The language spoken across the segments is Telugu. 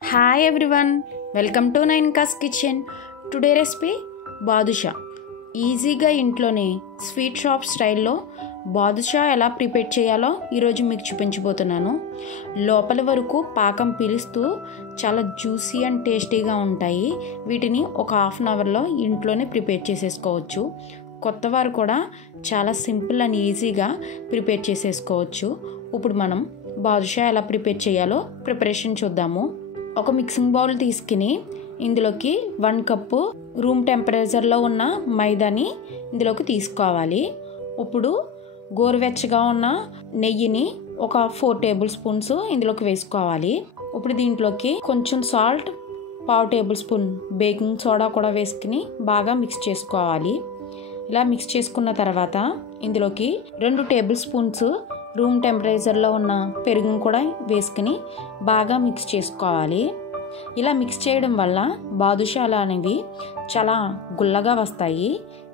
హాయ్ ఎవ్రీవన్, వెల్కమ్ టు నైన్కాస్ కిచెన్. Today recipe badusha. ఈజీగా ఇంట్లోనే స్వీట్ షాప్ స్టైల్లో బాదుషా ఎలా ప్రిపేర్ చేయాలో ఈరోజు మీకు చూపించబోతున్నాను. లోపల వరకు పాకం పీలుస్తూ చాలా జ్యూసీ అండ్ టేస్టీగా ఉంటాయి. వీటిని ఒక హాఫ్ అన్ అవర్లో ఇంట్లోనే ప్రిపేర్ చేసేసుకోవచ్చు. కొత్త వారు కూడా చాలా సింపుల్ అండ్ ఈజీగా ప్రిపేర్ చేసేసుకోవచ్చు. ఇప్పుడు మనం బాదుషా ఎలా ప్రిపేర్ చేయాలో ప్రిపరేషన్ చూద్దాము. ఒక మిక్సింగ్ బౌల్ తీసుకుని ఇందులోకి 1 కప్పు రూమ్ టెంపరేచర్లో ఉన్న మైదాని ఇందులోకి తీసుకోవాలి. ఇప్పుడు గోరువెచ్చగా ఉన్న నెయ్యిని ఒక 4 టేబుల్ స్పూన్స్ ఇందులోకి వేసుకోవాలి. ఇప్పుడు దీంట్లోకి కొంచెం salt, 1/2 table spoon baking soda కూడా వేసుకుని బాగా మిక్స్ చేసుకోవాలి. ఇలా మిక్స్ చేసుకున్న తర్వాత ఇందులోకి 2 టేబుల్ స్పూన్స్ రూమ్ టెంపరేచర్లో ఉన్న పెరుగును కూడా వేసుకుని బాగా మిక్స్ చేసుకోవాలి. ఇలా మిక్స్ చేయడం వల్ల బాదుషాలు అనేవి చాలా గుల్లగా వస్తాయి.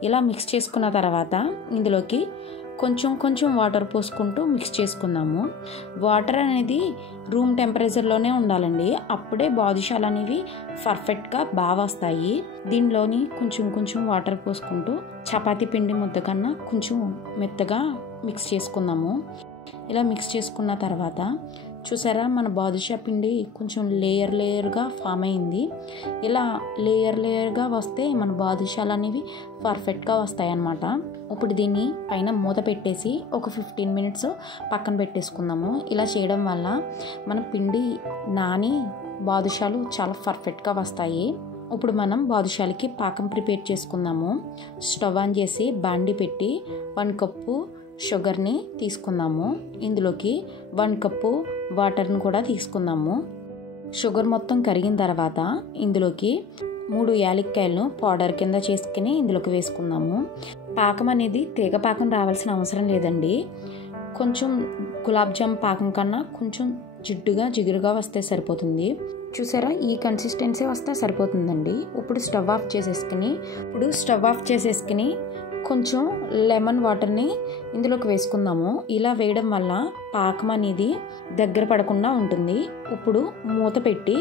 ఇలా మిక్స్ చేసుకున్న తర్వాత ఇందులోకి కొంచెం వాటర్ పోసుకుంటూ మిక్స్ చేసుకుందాము. వాటర్ అనేది రూమ్ టెంపరేచర్లోనే ఉండాలండి, అప్పుడే బాదుషాలు అనేవి పర్ఫెక్ట్గా బాగా వస్తాయి. దీనిలోని కొంచెం వాటర్ పోసుకుంటూ చపాతీ పిండి ముద్ద కన్నా కొంచెం మెత్తగా మిక్స్ చేసుకుందాము. ఇలా మిక్స్ చేసుకున్న తర్వాత చూసారా, మన బాదుషా పిండి కొంచెం లేయర్గా ఫామ్ అయింది. ఇలా లేయర్గా వస్తే మన బాదుషాలు అనేవి పర్ఫెక్ట్గా వస్తాయి అన్నమాట. ఇప్పుడు దీన్ని పైన మూత పెట్టేసి ఒక 15 మినిట్స్ పక్కన పెట్టేసుకుందాము. ఇలా చేయడం వల్ల మన పిండి నాని బాదుషాలు చాలా పర్ఫెక్ట్గా వస్తాయి. ఇప్పుడు మనం బాదుషాలకి పాకం ప్రిపేర్ చేసుకుందాము. స్టవ్ ఆన్ చేసి బాండి పెట్టి 1 కప్పు షుగర్ని తీసుకుందాము. ఇందులోకి 1 కప్పు వాటర్ని కూడా తీసుకుందాము. షుగర్ మొత్తం కరిగిన తర్వాత ఇందులోకి 3 యాలక్కాయలను పౌడర్ కింద చేసుకుని ఇందులోకి వేసుకుందాము. పాకం అనేది తీగ పాకం రావాల్సిన అవసరం లేదండి. కొంచెం గులాబ్ జామ్ పాకం కన్నా కొంచెం జిగురుగా వస్తే సరిపోతుంది. చూసారా, ఈ కన్సిస్టెన్సీ వస్తే సరిపోతుందండి. ఇప్పుడు స్టవ్ ఆఫ్ చేసేసుకుని కొంచెం లెమన్ వాటర్ని ఇందులోకి వేసుకుందాము. ఇలా వేయడం వల్ల పాకం అనేది దగ్గర పడకుండా ఉంటుంది. ఇప్పుడు మూత పెట్టి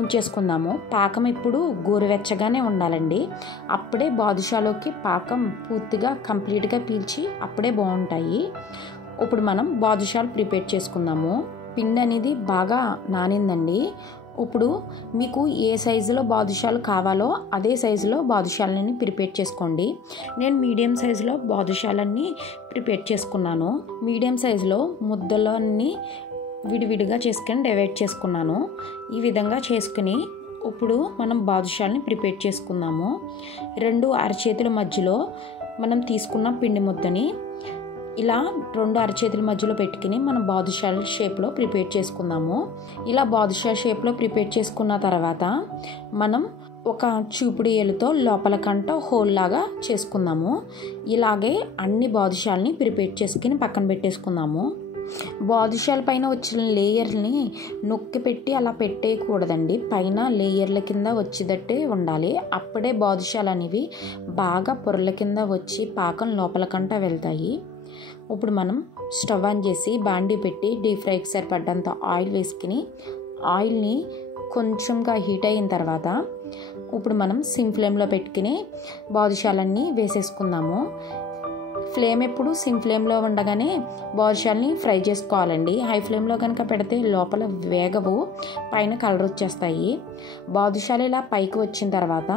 ఉంచేసుకుందాము. పాకం ఇప్పుడు గోరువెచ్చగానే ఉండాలండి, అప్పుడే బాదుషాలోకి పాకం పూర్తిగా కంప్లీట్గా పీల్చి అప్పుడే బాగుంటాయి. ఇప్పుడు మనం బాదుషాలు ప్రిపేర్ చేసుకుందాము. పిండి అనేది బాగా నానిందండి. ఇప్పుడు మీకు ఏ సైజులో బాదుషాలు కావాలో అదే సైజులో బాదుషాలని ప్రిపేర్ చేసుకోండి. నేను మీడియం సైజులో బాదుషాలన్నీ ప్రిపేర్ చేసుకున్నాను. మీడియం సైజులో ముద్దలన్నీ విడివిడిగా చేసుకుని డివైడ్ చేసుకున్నాను. ఈ విధంగా చేసుకుని ఇప్పుడు మనం బాదుషాలని ప్రిపేర్ చేసుకుందాము. 2 అరచేతుల మధ్యలో మనం తీసుకున్న పిండి ముద్దని ఇలా 2 అరచేతుల మధ్యలో పెట్టుకుని మనం బాదుషాల షేప్లో ప్రిపేర్ చేసుకుందాము. ఇలా బాదుషా షేప్లో ప్రిపేర్ చేసుకున్న తర్వాత మనం ఒక చూపుడు ఏలుతో లోపల కంట హోల్ లాగా చేసుకుందాము. ఇలాగే అన్ని బాదుషాలని ప్రిపేర్ చేసుకుని పక్కన పెట్టేసుకుందాము. బాదుషాల పైన వచ్చిన లేయర్ని నొక్కి పెట్టి అలా పెట్టేయకూడదండి. పైన లేయర్ల కింద వచ్చేటట్టే ఉండాలి, అప్పుడే బాదుషాలు అనేవి బాగా పొరల కింద వచ్చి పాకం లోపల కంట వెళ్తాయి. ఇప్పుడు మనం స్టవ్ ఆన్ చేసి బాండీ పెట్టి డీప్ ఫ్రైకి సరిపడ్డంత ఆయిల్ వేసుకుని ఆయిల్ని కొంచెంగా హీట్ అయిన తర్వాత ఇప్పుడు మనం సిమ్ ఫ్లేమ్లో పెట్టుకుని బాదుషాలన్నీ వేసేసుకుందాము. ఫ్లేమ్ ఎప్పుడు సిమ్ ఫ్లేమ్లో ఉండగానే బాదుషాలని ఫ్రై చేసుకోవాలండి. హై ఫ్లేమ్లో కనుక పెడితే లోపల వేగవు, పైన కలర్ వచ్చేస్తాయి. బాదుషాలు ఇలా పైకి వచ్చిన తర్వాత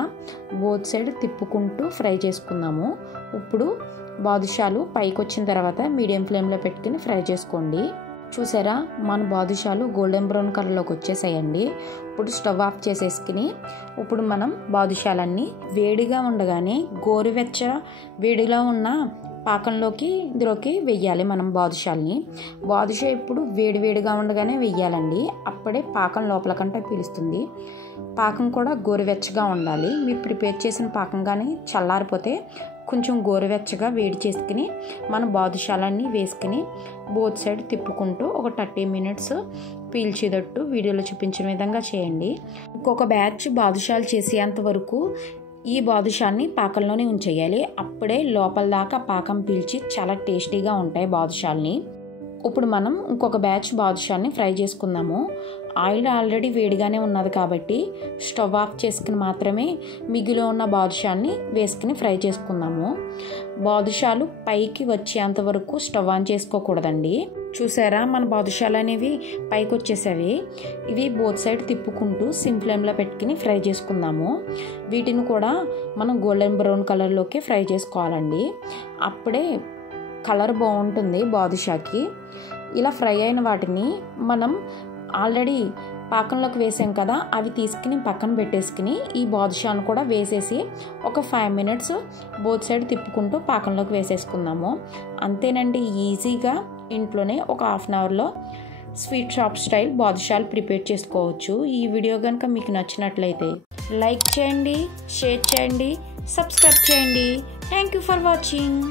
బోత్ సైడ్ తిప్పుకుంటూ ఫ్రై చేసుకుందాము. ఇప్పుడు బాదుషాలు పైకి వచ్చిన తర్వాత మీడియం ఫ్లేమ్లో పెట్టుకుని ఫ్రై చేసుకోండి. చూసారా, మన బాదుషాలు గోల్డెన్ బ్రౌన్ కలర్లోకి వచ్చేసాయండి. ఇప్పుడు స్టవ్ ఆఫ్ చేసేసుకుని ఇప్పుడు మనం బాదుషాలన్నీ వేడిగా ఉండగానే గోరువెచ్చ వేడిగా ఉన్న పాకంలోకి ఇందులోకి వెయ్యాలి. మనం బాదుషా ఇప్పుడు వేడిగా ఉండగానే వెయ్యాలండి, అప్పుడే పాకం లోపల కంటే పీలుస్తుంది. పాకం కూడా గోరువెచ్చగా ఉండాలి. మీరు ప్రిపేర్ చేసిన పాకం కానీ చల్లారిపోతే కొంచెం గోరువెచ్చగా వేడి చేసుకుని మన బాదుషాలన్నీ వేసుకుని బోత్ సైడ్ తిప్పుకుంటూ ఒక 30 మినిట్స్ పీల్చేటట్టు వీడియోలో చూపించిన విధంగా చేయండి. ఇంకొక బ్యాచ్ బాదుషాలు చేసేంత వరకు ఈ బాదుషాల్ని పాకంలోనే ఉంచేయాలి, అప్పుడే లోపల దాకా పాకం పీల్చి చాలా టేస్టీగా ఉంటాయి బాదుషాల్ని. ఇప్పుడు మనం ఇంకొక బ్యాచ్ బాదుషాని ఫ్రై చేసుకుందాము. ఆయిల్ ఆల్రెడీ వేడిగానే ఉన్నది కాబట్టి స్టవ్ ఆఫ్ చేసుకుని మాత్రమే మిగిలిన ఉన్న బాదుషాన్ని వేసుకుని ఫ్రై చేసుకుందాము. బాదుషాలు పైకి వచ్చేంత వరకు స్టవ్ ఆన్ చేసుకోకూడదండి. చూసారా, మన బాదుషాలు అనేవి పైకి వచ్చేసేవి. ఇవి బోత్ సైడ్ తిప్పుకుంటూ సిమ్ ఫ్లేమ్లో పెట్టుకుని ఫ్రై చేసుకుందాము. వీటిని కూడా మనం గోల్డెన్ బ్రౌన్ కలర్లోకి ఫ్రై చేసుకోవాలండి. అప్పుడే కలర్ బాగుంటుంది బాదుషాకి. ఇలా ఫ్రై అయిన వాటిని మనం ఆల్రెడీ పాకంలోకి వేసాం కదా, అవి తీసుకుని పక్కన పెట్టేసుకుని ఈ బాదుషాను కూడా వేసేసి ఒక 5 minutes బోత్ సైడ్ తిప్పుకుంటూ పాకంలోకి వేసేసుకుందాము. అంతేనండి, ఈజీగా ఇంట్లోనే ఒక 1/2 hourలో స్వీట్ షాప్ స్టైల్ బాదుషాలు ప్రిపేర్ చేసుకోవచ్చు. ఈ వీడియో కనుక మీకు నచ్చినట్లయితే లైక్ చేయండి, షేర్ చేయండి, సబ్స్క్రైబ్ చేయండి. Thank you for watching.